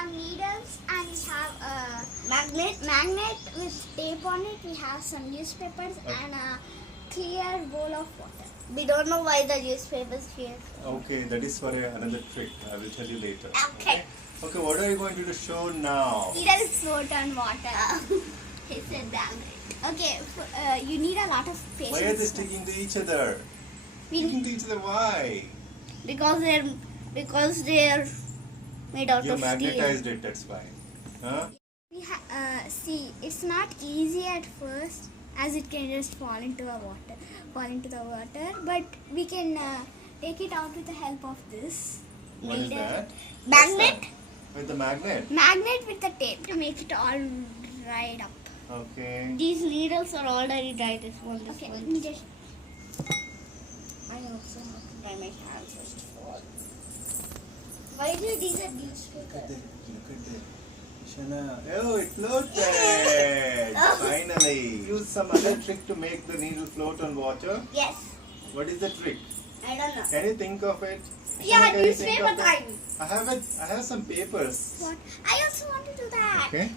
have needles and we have a magnet with tape on it. We have some newspapers and a clear bowl of water. We don't know why the newspaper is here. Okay, that is for another trick. I will tell you later. Okay. Okay, what are you going to show now? Needles float on water. He said that. Okay, you need a lot of patience. Why are they sticking to each other? Sticking to each other, why? Because they're made out You of steel. magnetized it, that's why. Huh? See, it's not easy at first, as it can just fall into the water. But we can take it out with the help of this. What is that? Magnet? What's that? With the magnet? Magnet with the tape to make it all dried up. Okay. These needles are already dried. This one. Okay, let me just. I also have to dry my hands first of all. Why do these are Look newspaper? at that. Shana. Oh, it floated! Finally. Use some other trick to make the needle float on water. Yes. What is the trick? I don't know. Can you think of it? Yeah, Shana, can you think newspaper of that? time. I have some papers. What? I also want to do that. Okay.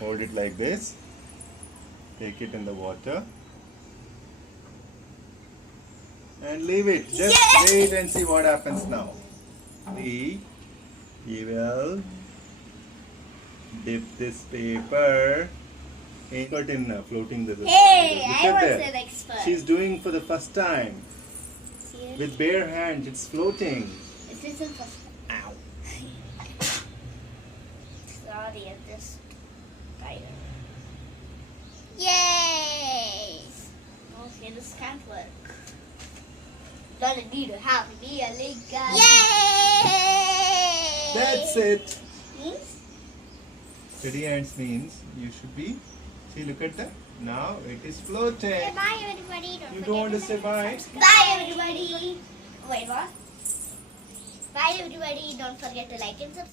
Hold it like this. Take it in the water. And leave it. Just Yes! wait and see what happens now. We will dip this paper in floating the Hey, Look I at was that. an expert. She's doing for the first time. See, With bare hands, it's floating. this isn't first. Ow. Sorry, I just tried it. Yay! Okay, this can't work. Doesn't need to have me a leg, guys. Yay! That's it. Means? Steady hands means you should be. See, look at that. Now it is floating. Okay, bye everybody. You don't want to say bye? Bye everybody. Wait, what? Bye everybody. Don't forget to like and subscribe.